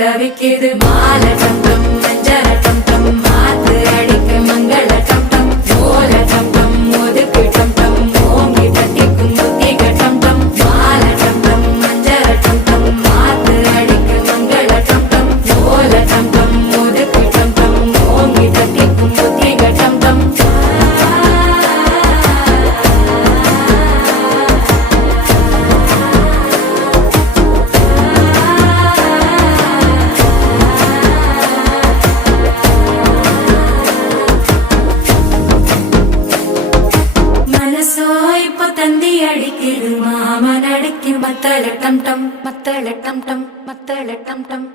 தவிக்குது மால டம் டம் மஞ்சள டம் டம் மாத்து அடிக்க மங்கள டம் டம் ஓல டம் டம் ஒதுக்கு டம் டம் ஓங்கி தட்டிக்கும் முத்திக டம் டம் மால டம் டம் மஞ்சள டம் டம் மாத்து அடிக்க மங்கள டம் டம் ஓல டம் டம் ஒதுக்கு டம் டம் ஓங்கி தட்டிக்கும் முத்திக டம் டம் இப்போ தந்தி அடிக்குது மாமன் அடிக்கு மத்தள டம் டம் மத்தள டம் டம் மத்தள டம் டம்